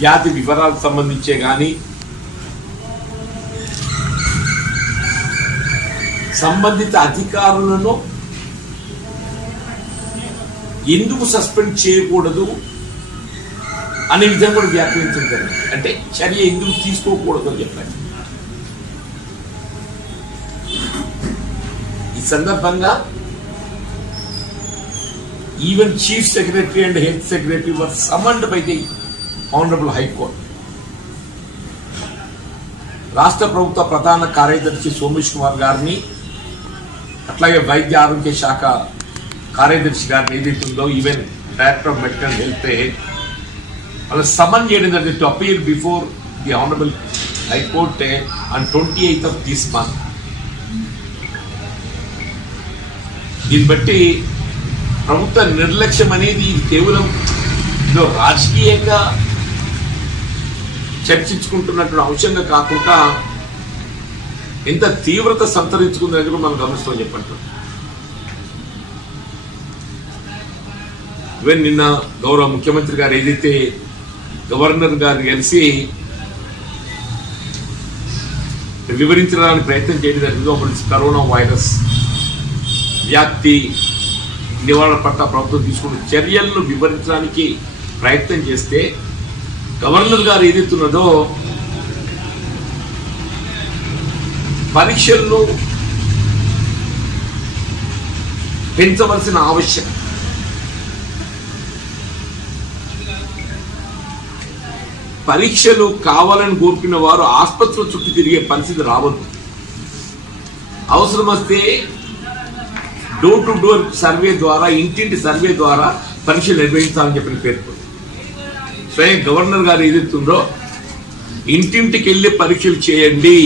వ్యాధి వివరాలకు సంబంధించే కానీ సంబంధిత అధికారులను ఎందుకు సస్పెండ్ చేయకూడదు అనే విధంగా కూడా వ్యాఖ్యానించడం జరిగింది. అంటే చర్య ఎందుకు తీసుకోకూడదు అని చెప్పారు. ఈ సందర్భంగా even chief secretary and health secretary were summoned by the honourable high court. రాష్ట్ర ప్రభుత్వ ప్రధాన కార్యదర్శి సోమేష్ కుమార్ గారిని, అట్లాగే వైద్య ఆరోగ్య శాఖ కార్యదర్శి గారిని ఏదైతుందో even director of medical health వాళ్ళు సమన్ చేయడం జరిగింది to appear before the honourable high court on 28th of this month. దీన్ని బట్టి ప్రభుత్వ నిర్లక్ష్యం అనేది కేవలం ఇదో రాజకీయంగా చర్చించుకుంటున్నటువంటి అంశంగా కాకుండా ఎంత తీవ్రత సంతరించుకుందని కూడా మనం గమనిస్తామని చెప్పంటాం. ఈవెన్ నిన్న గౌరవ ముఖ్యమంత్రి గారు ఏదైతే గవర్నర్ గారు కలిసి వివరించడానికి ప్రయత్నం చేయడం జరిగిందో, కరోనా వైరస్ వ్యాప్తి నివారణ పట్ల ప్రభుత్వం తీసుకున్న చర్యలను వివరించడానికి ప్రయత్నం చేస్తే గవర్నర్ గారు ఏదైతున్నదో పరీక్షలను పెంచవలసిన ఆవశ్యకత, పరీక్షలు కావాలని కోరుకున్న వారు ఆసుపత్రుల చుట్టూ తిరిగే పరిస్థితి రావద్దు. అవసరం వస్తే డోర్ టు డోర్ సర్వే ద్వారా, ఇంటింటి సర్వే ద్వారా పరీక్షలు నిర్వహించాలని చెప్పిన పేర్కొంది. స్వయం గవర్నర్ గారు ఏదైతుందో ఇంటింటికి వెళ్ళి పరీక్షలు చేయండి,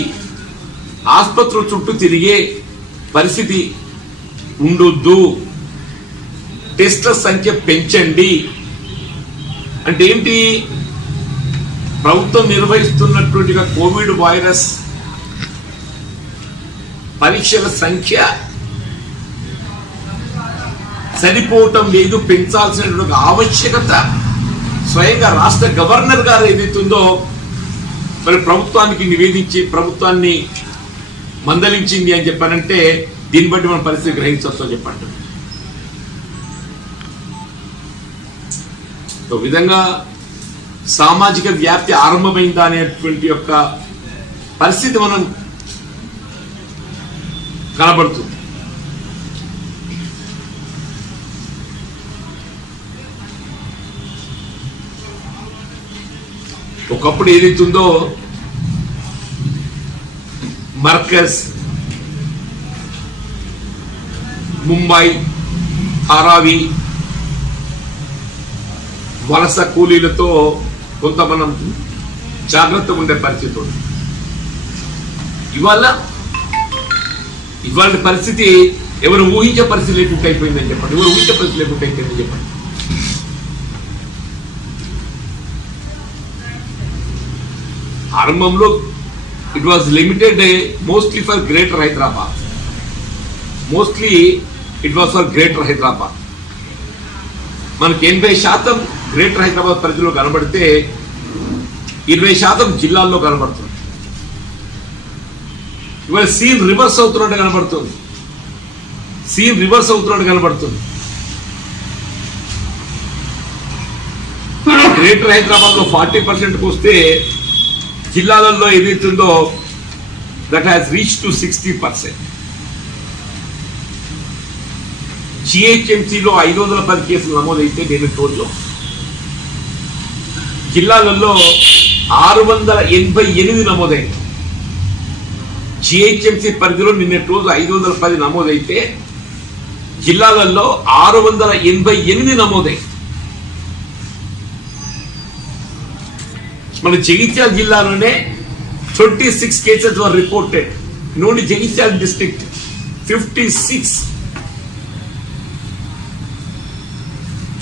ఆసుపత్రుల చుట్టూ తిరిగే పరిస్థితి ఉండొద్దు, టెస్ట్ల సంఖ్య పెంచండి అంటే ఏంటి? ప్రభుత్వం నిర్వహిస్తున్నటువంటి కోవిడ్ వైరస్ పరీక్షల సంఖ్య సరిపోవటం లేదు, పెంచాల్సినటువంటి ఆవశ్యకత స్వయంగా రాష్ట్ర గవర్నర్ గారు ఏదైతుందో మరి ప్రభుత్వానికి నివేదించి ప్రభుత్వాన్ని మందలించింది అని చెప్పారంటే దీన్ని బట్టి మన పరిస్థితి గ్రహించవచ్చు అని చెప్పండి. ఒక విధంగా సామాజిక వ్యాప్తి ఆరంభమైందా అనేటువంటి యొక్క పరిస్థితి మనం కనబడుతుంది. ఒకప్పుడు ఏదైతుందో మర్కజ్, ముంబై, ధారావి వలస కూలీలతో కొంత మనం జాగ్రత్తగా ఉండే పరిస్థితి ఉంది. ఇవాళ పరిస్థితి ఎవరు ఊహించే పరిస్థితి లేకుండా అయిపోయిందని చెప్పండి. ఎవరు ఊహించే పరిస్థితి లేకుండా అయిపోయిందని చెప్పండి. ఆరంభంలో it was limited mostly for greater Hyderabad, మనకి 80% గ్రేటర్ హైదరాబాద్ పరిధిలో కనబడితే 20% జిల్లాల్లో కనబడుతుంది. ఇవాళ సీన్ రివర్స్ అవుతున్నట్టు కనబడుతుంది. గ్రేటర్ హైదరాబాద్ లో 40%కు వస్తే జిల్లాలలో ఏదైతుందో దట్ హ్యాస్ రీచ్ టు 60%. జిహెచ్ఎంసీలో 510 కేసులు నమోదైతే నిన్నటి రోజులో జిల్లాలలో 688 నమోదైంది. జిహెచ్ఎంసీ పరిధిలో నిన్నటి రోజు 510 నమోదైతే జిల్లాలలో 688 నమోదైంది. మన జగిత్యాల జిల్లాలోనే 26 cases were reported. Only Jagtial district 56.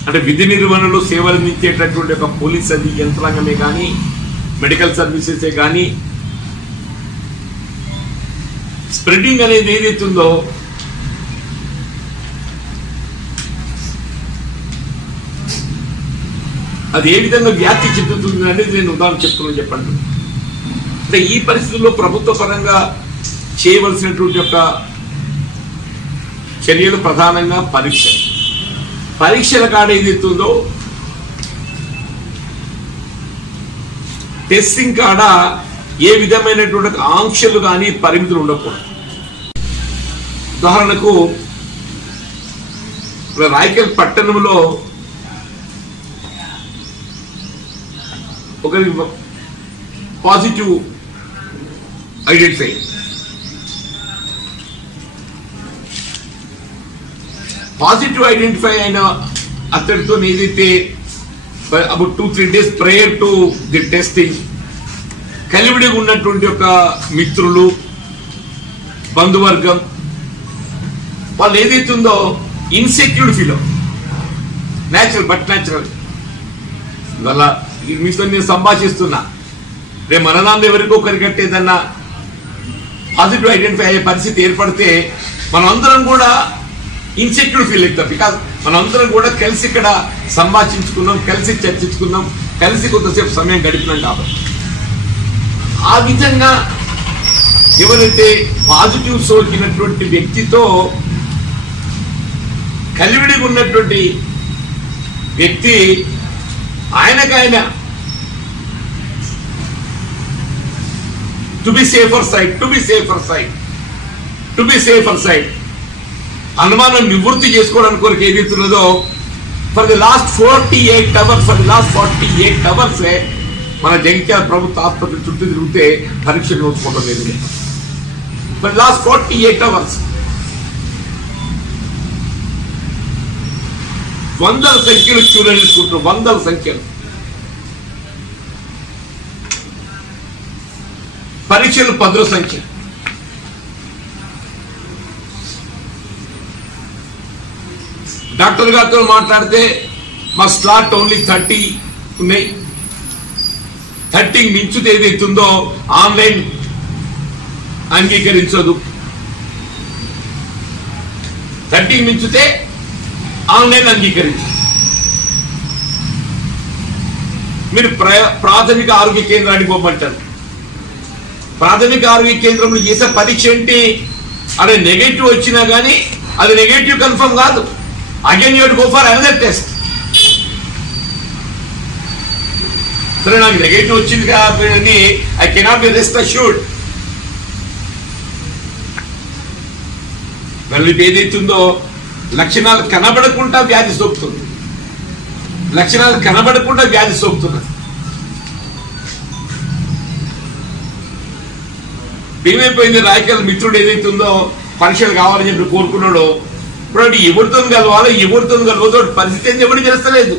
అంటే విధి నిర్వహణలో సేవలు అందించేటటువంటి ఒక పోలీస్ యంత్రాంగమే కానీ, మెడికల్ సర్వీసెసే కానీ స్ప్రెడింగ్ అనేది ఏదైతుందో అది ఏ విధంగా వ్యాప్తి చెందుతుంది అనేది నేను ఉదాహరణ చెప్తున్నాను. చెప్పండి. అంటే ఈ పరిస్థితుల్లో ప్రభుత్వ పరంగా చేయవలసినటువంటి యొక్క చర్యలు ప్రధానంగా పరీక్షల కాడ ఏదైతుందో టెస్టింగ్ కాడ ఏ విధమైనటువంటి ఆంక్షలు కానీ పరిమితులు ఉండకూడదు. ఉదాహరణకు రాయకల్ పట్టణంలో ఒకరి పాజిటివ్ ఐడెంటిఫై అయిన అతడితో ఏదైతే about 2-3 days prior to the testing కలివిడిగా ఉన్నటువంటి ఒక మిత్రులు బంధువర్గం వాళ్ళు ఏదైతుందో ఇన్సెక్యూర్డ్ ఫీల్ న్యాచురల్ ఇవాళ మీతో నేను సంభాషిస్తున్నా, రేపు మరణాన్ని ఎవరికో ఒకరికంటే ఏదన్నా పాజిటివ్ ఐడెంటిఫై అయ్యే పరిస్థితి ఏర్పడితే మనందరం కూడా ఇన్సెక్యూర్ ఫీల్ అవుతాం. బికాజ్ మనందరం కూడా కలిసి ఇక్కడ సంభాషించుకున్నాం, కలిసి చర్చించుకున్నాం, కలిసి కొంతసేపు సమయం గడిపినాం. కాబట్టి ఆ విధంగా ఎవరైతే పాజిటివ్ సోకినటువంటి వ్యక్తితో కలివిడిగా ఉన్నటువంటి వ్యక్తి ఆయనకైన టు బి సేఫర్ సైడ్ అనుమానం నివృత్తి చేసుకోవడానికి కొరకు ఏదైతున్నదో ఫర్ ది లాస్ట్ 48 అవర్స్ మన జగిత్యాల ప్రభుత్వ ఆసుపత్రి చుట్టూ తిరిగితే పరీక్షలు నోచుకోవడం లేదు. ఫర్ ది లాస్ట్ 48 అవర్స్ వందల సంఖ్యలు క్యూ నిలుచుకుంటారు, వందల సంఖ్యలు. పరీక్షలు 10 సంఖ్య. డాక్టర్ గారితో మాట్లాడితే మా స్లాట్ ఓన్లీ 30 ఉన్నాయి. 30 మించితే ఏదైతుందో ఆన్లైన్ అంగీకరించదు. 30 మించితే ఆన్లైన్ అంగీకరించదు. మీరు ప్రాథమిక ఆరోగ్య కేంద్రానికి పోమంటారు. ప్రాథమిక ఆరోగ్య కేంద్రంలో చేసే పరీక్ష ఏంటి? అదే నెగటివ్ వచ్చినా కానీ అది నెగటివ్ కన్ఫర్మ్ కాదు. Again you have to go for another test. సరే నాకు నెగటివ్ వచ్చింది కాబట్టి I cannot be rest assured. వాళ్ళకి ఏదైతుందో లక్షణాలు కనబడకుండా వ్యాధి సోకుతుంది. ఏమైపోయింది? రాయకల్ మిత్రుడు ఏదైతుందో పరీక్షలు కావాలని చెప్పి కోరుకున్నాడు. ఇప్పుడు ఎవరితో కలవదో పరిస్థితి అని చెప్పి తెలుస్తలేదు.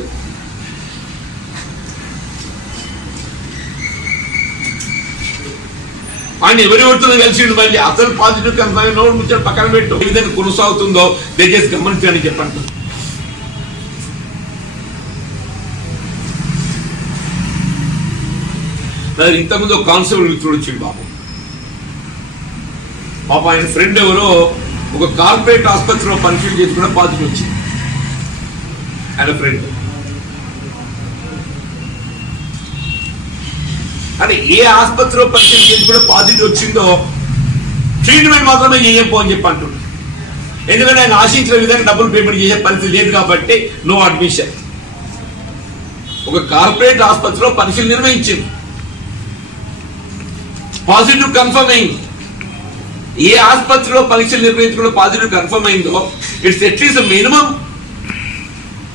ఆయన ఎవరెవరితో కలిసి మళ్ళీ అసలు పాజిటివ్ కన్ఫర్మ్ నోట్ ముచ్చాడు పక్కన పెట్టు. ఏ విధంగా కొనసాగుతుందో దయచేసి గమనించండి చెప్పండి. ఇంతకుముందు ఒక కానిస్టేబుల్ మిత్రుడు వచ్చింది పాపం ఆయన ఫ్రెండ్ ఎవరో ఒక కార్పొరేట్ ఆసుపత్రిలో పరీక్షలు చేసి కూడా పాజిటివ్ వచ్చింది. ఆయన ఫ్రెండ్ అంటే ఏ ఆసుపత్రిలో పరీక్షలు చేసి కూడా పాజిటివ్ వచ్చిందో ట్రీట్మెంట్ మాత్రమే చేయపో అని చెప్పి అంటున్నాడు. ఎందుకంటే ఆయన ఆశించిన విధంగా డబ్బులు పేమెంట్ చేసే పరిస్థితి లేదు కాబట్టి నో అడ్మిషన్. ఒక కార్పొరేట్ ఆసుపత్రిలో పరీక్షలు నిర్వహించింది, పాజిటివ్ కన్ఫర్మ్ అయింది. ఏ ఆసుపత్రిలో పరీక్షలు నిర్వహించకుండా పాజిటివ్ కన్ఫర్మ్ అయిందో it's at least minimum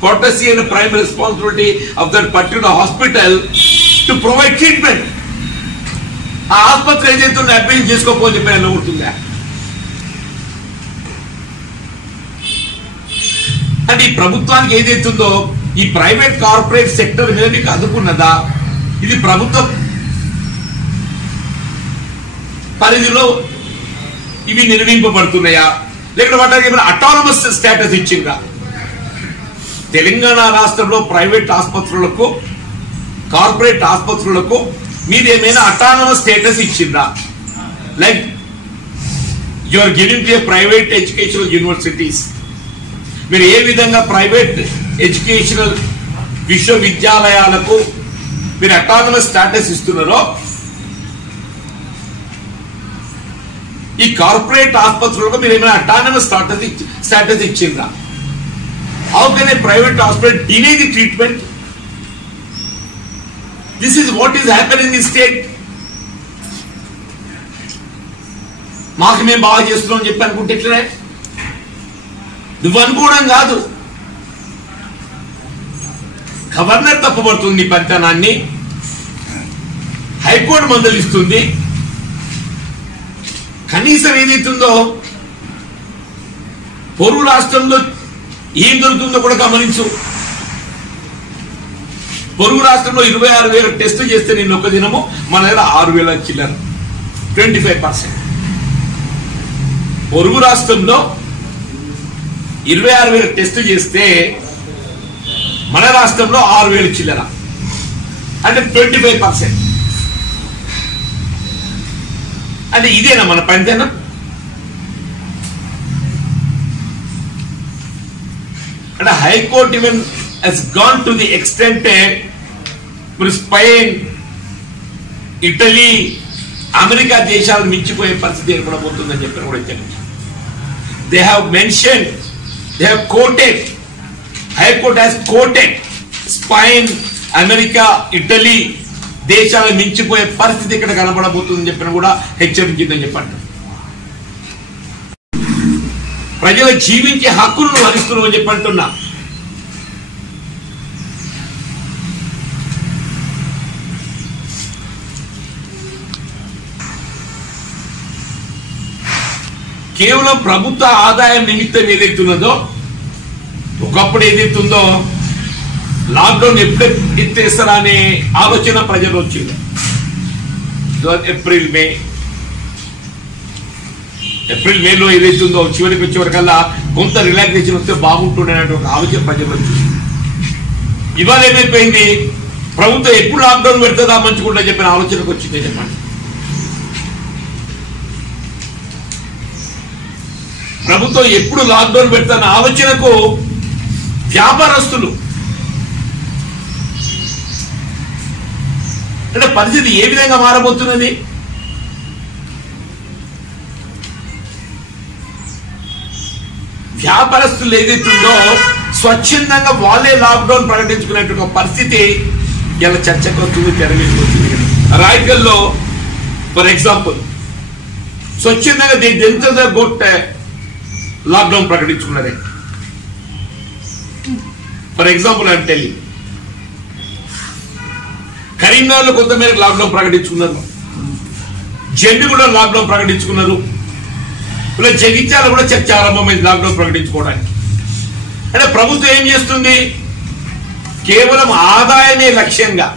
courtesy and primary responsibility of that particular hospital to provide treatment. ఆ ఆసుపత్రి ఏదైతే అడ్మిట్ చేసుకోకపోతే చెప్పి ఎలా ఉంటుందా? అంటే ఈ ప్రభుత్వానికి ఏదైతుందో ఈ ప్రైవేట్ కార్పొరేట్ సెక్టర్ మీద మీకు అందుకున్నదా? ఇది ప్రభుత్వ పరిధిలో ఇవి నిర్వహింపబడుతున్నాయా లేకపోతే వాటికి ఏమైనా అటానమస్ స్టేటస్ ఇచ్చిందా? తెలంగాణ రాష్ట్రంలో ప్రైవేట్ ఆసుపత్రులకు కార్పొరేట్ ఆసుపత్రులకు మీరు ఏమైనా అటానమస్ స్టేటస్ ఇచ్చిందా? Like you are giving to private educational universities. మీరు ఏ విధంగా ప్రైవేట్ ఎడ్యుకేషనల్ విశ్వవిద్యాలయాలకు మీరు అటానమస్ స్టాటస్ ఇస్తున్నారో ఈ కార్పొరేట్ ఆసుపత్రులకు మీరు ఏమైనా అటానమస్ స్టాటస్ ఇచ్చిండ్రా? How can a private hospital deny the treatment? This is what is happen in the state. మాకు మేము బాగా చేస్తున్నాం అని చెప్పి అనుకుంటే ఎట్లనే? నువ్వు అనుకోవడం కాదు, గవర్నర్ తప్పబడుతుంది పనితనాన్ని, హైకోర్టు మందలిస్తుంది. కనీసం ఏదైతుందో పొరుగు రాష్ట్రంలో ఏం దొరుకుతుందో కూడా గమనించు. పొరుగు రాష్ట్రంలో 26,000 టెస్టులు చేస్తే నేను ఒక దినము, మన దగ్గర 6,000 చిల్లర, 25%. పొరుగు రాష్ట్రంలో 26,000 టెస్టులు చేస్తే మన రాష్ట్రంలో 6,000 చిల్లర, అంటే 25%. అంటే ఇదేనా మన పనితనం? అంటే high court even has gone to the extent ఇప్పుడు స్పెయిన్, ఇటలీ, అమెరికా దేశాలను మించిపోయే పరిస్థితి ఏర్పడబోతుందని చెప్పి కూడా హెచ్చరించారు. They have mention, they have quoted, high court has quoted Spain, America, Italy దేశాలను మించిపోయే పరిస్థితి ఇక్కడ కనబడబోతుందని చెప్పిన కూడా హెచ్చరించిందని చెప్పండి. ప్రజలు జీవించే హక్కులను హరిస్తున్నావు అని చెప్పంటున్నా. కేవలం ప్రభుత్వ ఆదాయం నిమిత్తం ఏదైతున్నదో, ఒకప్పుడు ఏదైతుందో లాక్డౌన్ ఎప్పుడు ఎత్తేస్తారా అనే ఆలోచన ప్రజలు వచ్చింది. ఏప్రిల్ మేలో ఏదైతుందో చివరికి వచ్చేవరకల్లా కొంత రిలాక్సేషన్ వస్తే బాగుంటుండే ఒక ఆలోచన ప్రజలు వచ్చింది. ఇవాళ ఏమైపోయింది? ప్రభుత్వం ఎప్పుడు లాక్డౌన్ పెడుతుందా మంచిగుండా చెప్పిన ఆలోచనకు వచ్చింది. చెప్పండి, ప్రభుత్వం ఎప్పుడు లాక్డౌన్ పెడతాన్న ఆలోచనకు వ్యాపారస్తులు అంటే పరిస్థితి ఏ విధంగా మారబోతున్నది? వ్యాపారస్తులు ఏదైతుందో స్వచ్ఛందంగా వాళ్ళే లాక్డౌన్ ప్రకటించుకునేటువంటి పరిస్థితి ఇలా చర్చకు వస్తుంది, తెరవేసి వచ్చింది. రాయగల్లో ఫర్ ఎగ్జాంపుల్ స్వచ్ఛందంగా దీని గొట్ట లాక్డౌన్ ప్రకటించుకున్నదే. ఫర్ ఎగ్జాంపుల్ ఐఎమ్ టెల్లింగ్, కరీంనగర్లో కొంతమేరకు లాక్డౌన్ ప్రకటించుకున్నారు, జెండు కూడా లాక్డౌన్ ప్రకటించుకున్నారు, ఇలా జగిత్యాల కూడా చర్చ ఆరంభమైంది లాక్డౌన్ ప్రకటించుకోవడానికి. అంటే ప్రభుత్వం ఏం చేస్తుంది? కేవలం ఆదాయమే లక్ష్యంగా,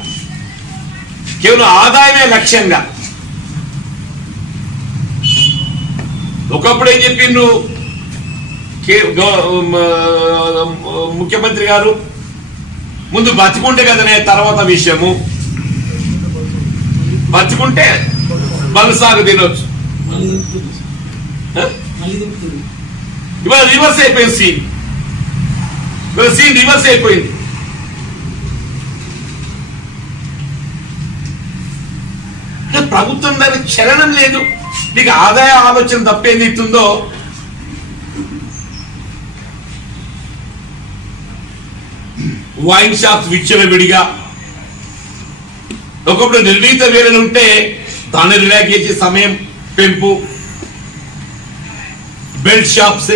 ఒకప్పుడు ఏం చెప్పిండు ముఖ్యమంత్రి గారు, ముందు బతికుంటే కదనే తర్వాత విషయము, బతికుంటే బలసాగు తినొచ్చు. ఇవాళ రివర్స్ అయిపోయింది సీన్, రివర్స్ అయిపోయింది. ప్రభుత్వం దానికి చలనం లేదు. నీకు ఆదాయ ఆలోచన తప్పేది ఇస్తుందో వైన్ షాప్స్ విచ్చలవిడిగా, ఒకప్పుడు నిర్ణీత వేళలు ఉంటే దాన్ని రిలాక్స్ చేసే సమయం పెంపు, బెల్ట్ షాప్స్,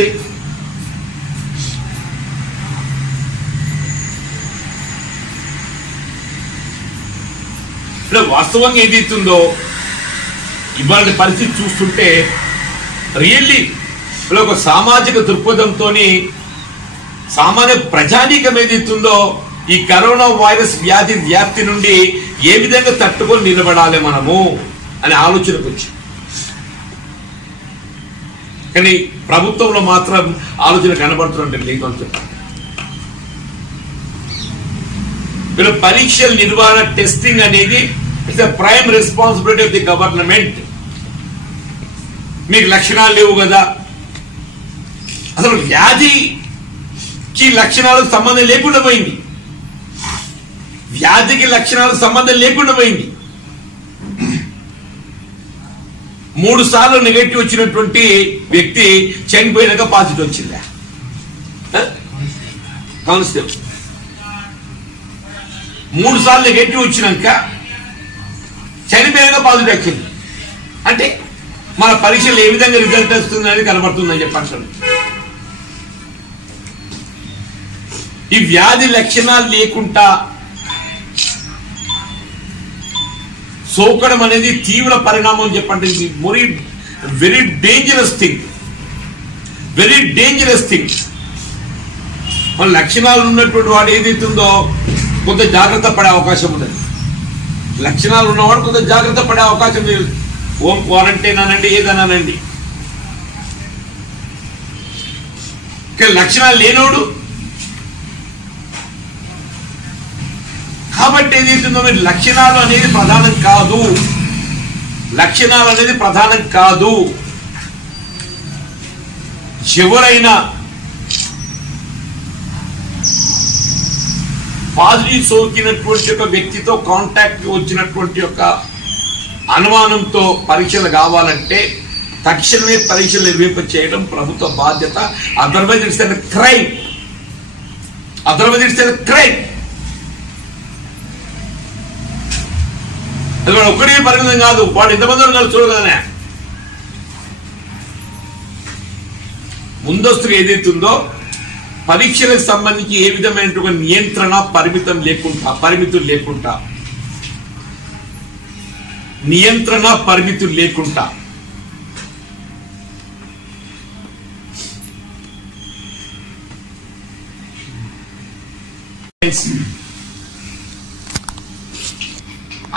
వాస్తవంగా ఏదైతుందో ఇవాళ పరిస్థితి చూస్తుంటే రియల్లీ ఒక సామాజిక దృక్పథంతో సామాన్య ప్రజానీకం ఏదైతుందో ఈ కరోనా వైరస్ వ్యాప్తి నుండి ఏ విధంగా తట్టుకొని నిలబడాలి మనము అనే ఆలోచనకు వచ్చింది. కానీ ప్రభుత్వంలో మాత్రం ఆలోచన కనబడుతుంటే లేదు అని చెప్పారు. వీళ్ళు పరీక్షల నిర్వహణ, టెస్టింగ్ అనేది it's a prime responsibility of the government. మీకు లక్షణాలు లేవు కదా, అసలు వ్యాధికి లక్షణాలకు సంబంధం లేకుండా పోయింది. వ్యాధికి లక్షణాలకు సంబంధం లేకుండా పోయింది. 3 సార్లు నెగటివ్ వచ్చినటువంటి వ్యక్తి చనిపోయినాక పాజిటివ్ వచ్చిందా? కానిస్టేబుల్ 3 సార్లు నెగటివ్ వచ్చినాక చనిపోయినాక పాజిటివ్ వచ్చింది అంటే మన పరీక్షలు ఏ విధంగా రిజల్ట్ వస్తుంది అనేది కనబడుతుందని చెప్పండి. ఈ వ్యాధి లక్షణాలు లేకుండా సోకడం అనేది తీవ్ర పరిణామం చెప్పండి. Very dangerous thing. మన లక్షణాలు ఉన్నటువంటి వాడు ఏదైతుందో కొంత జాగ్రత్త పడే అవకాశం ఉన్నది. లక్షణాలు ఉన్నవాడు కొంత జాగ్రత్త పడే అవకాశం లేదు. హోమ్ క్వారంటైన్ అనండి, ఏదనండి. ఇక లక్షణాలు లేనోడు కాబట్టి ఏదైతుందో మీరు లక్షణాలు అనేది ప్రధానం కాదు. ఎవరైనా పాజిటివ్ సోకినటువంటి ఒక వ్యక్తితో కాంటాక్ట్ వచ్చినటువంటి యొక్క అనుమానంతో పరీక్షలు కావాలంటే తక్షణమే పరీక్షలు నిర్వహింప చేయడం ప్రభుత్వ బాధ్యత. Otherwise it's a crime. అది వాడు ఒక్కడే పరిమితం కాదు, వాడు ఎంతమంది కలిసి చూడగలనే. ముందస్తుగా ఏదైతుందో పరీక్షలకు సంబంధించి ఏ విధమైనటువంటి నియంత్రణ పరిమితులు లేకుండా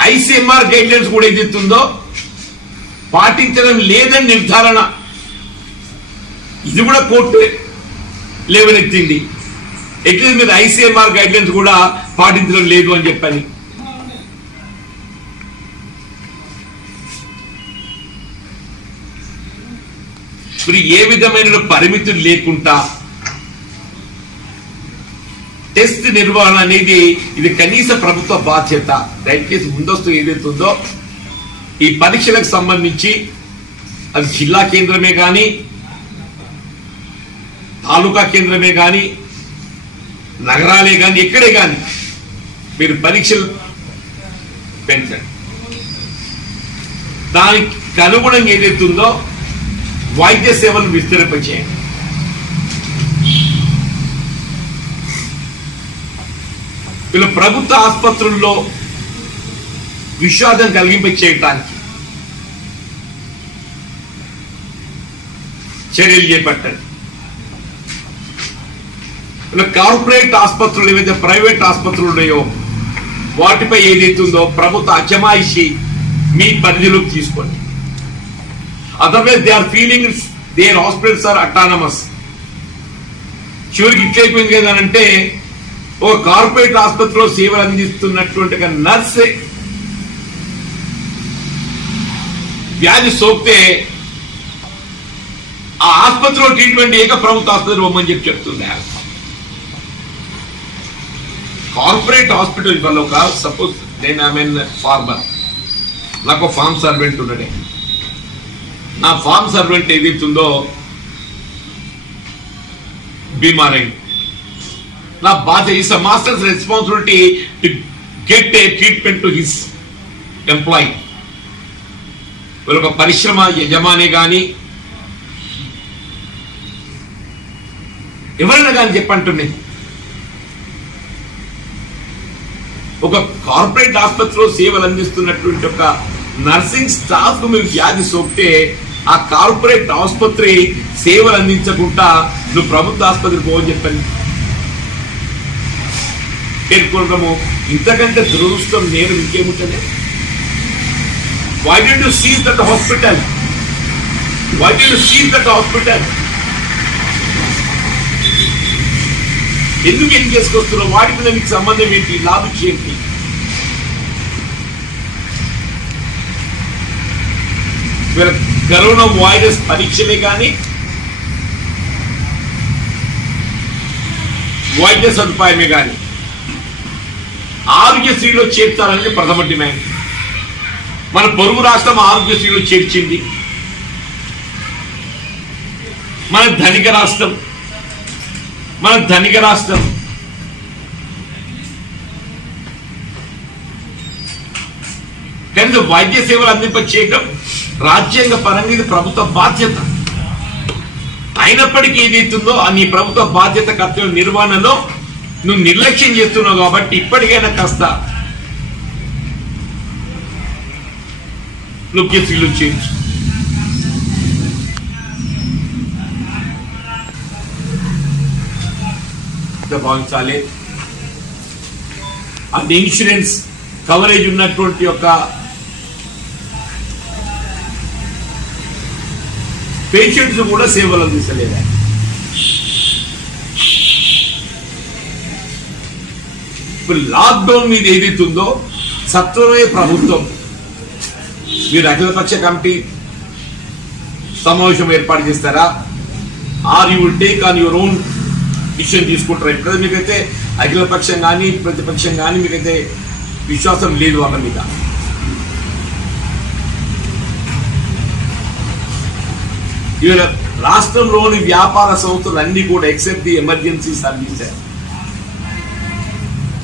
ఐసీఎంఆర్ గైడ్ లైన్స్ కూడా ఏదైతుందో పాటించడం లేదని నిర్ధారణ, ఇది కూడా కోర్టు లేవనెత్తింది. ఎట్లీస్ట్ మీరు ఐసీఎంఆర్ గైడ్ లైన్స్ కూడా పాటించడం లేదు అని చెప్పని. మరి ఏ విధమైన పరిమితులు లేకుండా టెస్ట్ నిర్వహణ అనేది ఇది కనీస ప్రభుత్వ బాధ్యత. దయచేసి ముందస్తు ఏదైతుందో ఈ పరీక్షలకు సంబంధించి అది జిల్లా కేంద్రమే కానీ, తాలూకా కేంద్రమే కానీ, నగరాలే కానీ, ఎక్కడే కానీ మీరు పరీక్షలు పెంచండి. దానికి అనుగుణంగా ఏదైతుందో వైద్య సేవలు విస్తరింపచేయండి. వీళ్ళు ప్రభుత్వ ఆసుపత్రుల్లో విషాదం కలిగింప చేయటానికి చర్యలు చేపట్టండి. ఇలా కార్పొరేట్ ఆసుపత్రులు ఏవైతే ప్రైవేట్ ఆసుపత్రులు ఉన్నాయో వాటిపై ఏదైతుందో ప్రభుత్వ అజమాయిషి మీ పరిధిలోకి తీసుకోండి. Otherwise they are feeling their hospitals are autonomous. చివరికి ఇట్లయిపోయింది కదా అంటే ఓ కార్పొరేట్ ఆసుపత్రిలో సేవలు అందిస్తున్నటువంటి నర్సే వ్యాధి సోకితే ఆ ఆసుపత్రిలో ట్రీట్మెంట్ ఏక ప్రభుత్వ ఆసుపత్రి పోమని చెప్తుంది. కార్పొరేట్ హాస్పిటల్ వల్ల ఒక సపోజ్ నేను ఫార్మర్, నాకు ఫార్మ్ సర్వెంట్ ఉన్నాడే. నా ఫార్మ్ సర్వెంట్ ఏదైతుందో బీమారైంది. నా బాధ్యత is masters responsibility to get a treatment to his employee. ఒక పరిశ్రమ యజమాని కానీ ఎవరైనా కానీ చెప్పంటున్నాయి, ఒక కార్పొరేట్ ఆసుపత్రిలో సేవలు అందిస్తున్నటువంటి ఒక నర్సింగ్ స్టాఫ్ మీరు వ్యాధి సోకితే ఆ కార్పొరేట్ ఆసుపత్రి సేవలు అందించకుండా నువ్వు ప్రభుత్వ ఆసుపత్రికి పోవని చెప్పండి పేర్కొనడము ఇంతకంటే దురదృష్టం నేను ఇంకేముంటుంది. Why did you seize that hospital? ఎందుకు ఏం చేసుకొస్తున్నావు? వాటి మీద మీకు సంబంధం ఏంటి? లాభం ఏంటి? కరోనా వైరస్ పరీక్షలే కానీ వైద్య సదుపాయమే కానీ ఆరోగ్యశ్రీలో చేర్చాలనేది ప్రథమ డిమాండ్. మన పొరుగు రాష్ట్రం ఆరోగ్యశ్రీలో చేర్చింది. మన ధనిక రాష్ట్రం కనీసం వైద్య సేవలు అందింప చేయడం రాజ్యాంగ పరంగా ఇది ప్రభుత్వ బాధ్యత. అయినప్పటికీ ఏదైతుందో నీ ప్రభుత్వ బాధ్యత కర్తవ్య నిర్వహణలో నువ్వు నిర్లక్ష్యం చేస్తున్నావు కాబట్టి ఇప్పటికైనా కాస్త ఆరోగ్యశ్రీలు చేర్చు. భావించాలి. అది ఇన్సూరెన్స్ కవరేజ్ ఉన్నటువంటి యొక్క పేషెంట్స్ కూడా సేవలు అందించలేదా? ఇప్పుడు లాక్డౌన్ మీద ఏదైతుందో సత్వమే ప్రభుత్వం మీరు అఖిలపక్ష కమిటీ సమావేశం ఏర్పాటు చేస్తారా? Or you will take on your own decision తీసుకుంటారా? ఇప్పుడు మీకైతే అఖిలపక్షం కానీ ప్రతిపక్షం కానీ మీకైతే విశ్వాసం లేదు వాళ్ళ మీద. ఇవాళ రాష్ట్రంలోని వ్యాపార సంస్థలు అన్ని కూడా except the emergency services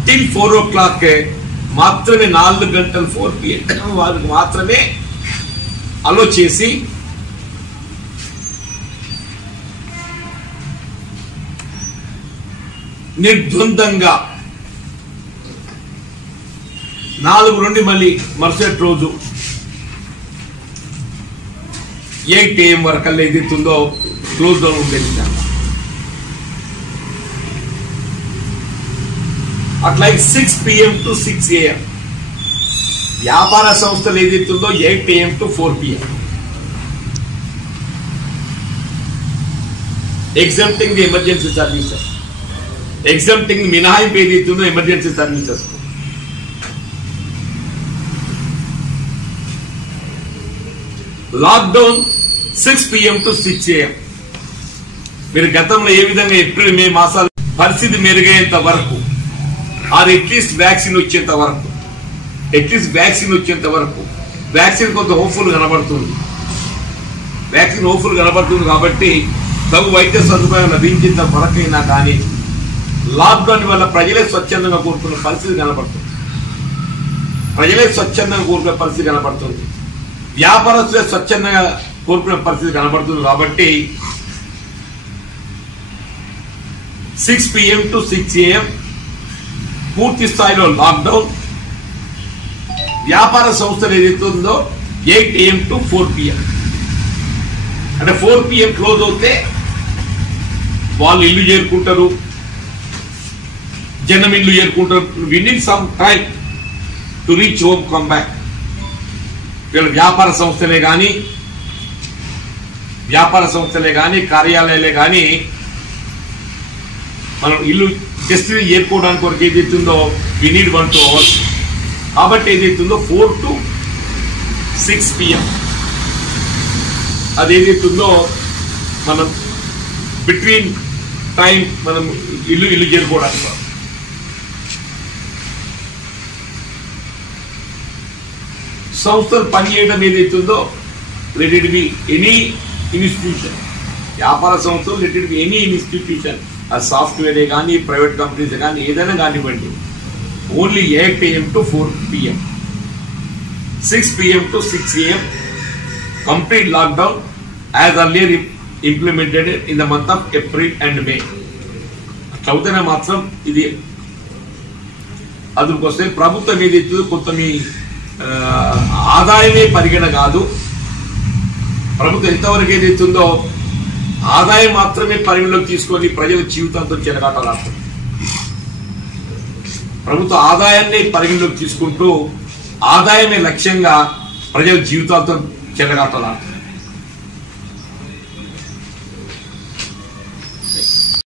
till 4 o'clock మాత్రమే 4 గంటలు 4 PM వారికి మాత్రమే అలో చేసి నిర్ద్వందంగా 4 నుండి మళ్ళీ మరుసటి రోజు 8 AM వరకల్లా ఏదైతుందో క్లోజ్ డౌన్ ఉండేది. అట్లా 6 PM to 6 AM వ్యాపార సంస్థలు ఏదైతుందో 8 AM to 4 PM exempting the emergency services, exempting మినహాయింపు ఏదైతుందో emergency services. Lockdown 6 PM to 6 AM. మీరు గతంలో ఏ విధంగా ఏప్రిల్ మే మాసాలు పరిస్థితి మెరుగయ్యేంత వరకు ఆర్ అట్లీస్ట్ వ్యాక్సిన్ వచ్చేంత వరకు వ్యాక్సిన్ కొంత హోప్ఫుల్ కనబడుతుంది. కాబట్టి తగు వైద్య సదుపాయం లభించేంత వరకైనా కానీ లాక్డౌన్ వల్ల ప్రజలే స్వచ్ఛందంగా కోరుకునే పరిస్థితి కనబడుతుంది. వ్యాపారస్తులే స్వచ్ఛందంగా కోరుకునే పరిస్థితి కనబడుతుంది. కాబట్టి 6 PM to 6 AM పూర్తి స్థాయిలో లాక్డౌన్. వ్యాపార సంస్థలు ఏదైతే ఉందో 8 AM to 4 PM అంటే 4 PM క్లోజ్ అవుతే వాళ్ళు ఇల్లు చేరుకుంటారు, జనం ఇల్లు చేరుకుంటారు. We need some time to reach home, come back. వీళ్ళ వ్యాపార సంస్థలే కానీ కార్యాలయాలే కానీ మనం ఇల్లు డెస్టినీ చేరుకోవడానికి వరకు ఏదైతుందో వి నీడ్ 1-2 hours. కాబట్టి ఏదైతుందో 4 to 6 PM అదేదైతుందో మనం బిట్వీన్ టైం మనం ఇల్లు చేరుకోవడానికి. సంస్థలు పనిచేయడం ఏదైతుందో let it be any institution, వ్యాపార సంస్థలు let it be any institution, అది సాఫ్ట్వేరే కానీ ప్రైవేట్ కంపెనీస్ కానీ ఏదైనా కానివ్వండి. Only 8 AM to 4 PM, 6 PM to 6 AM complete lockdown as earlier implemented in the month of April and May. చౌతనే మాత్రం ఇది అదుపుకి వస్తే ప్రభుత్వం ఏదైతే కొంత మీ ఆదాయమే పరిగణ కాదు. ప్రభుత్వం ఎంతవరకు ఏదైతుందో ఆదాయం మాత్రమే పరిగణలోకి తీసుకొని ప్రజల జీవితాంతో చెలగాటలాడుతుంది. ప్రభుత్వ ఆదాయాన్ని పరిగణలోకి తీసుకుంటూ ఆదాయమే లక్ష్యంగా ప్రజల జీవితాలతో చెలగాటలాడుతుంది.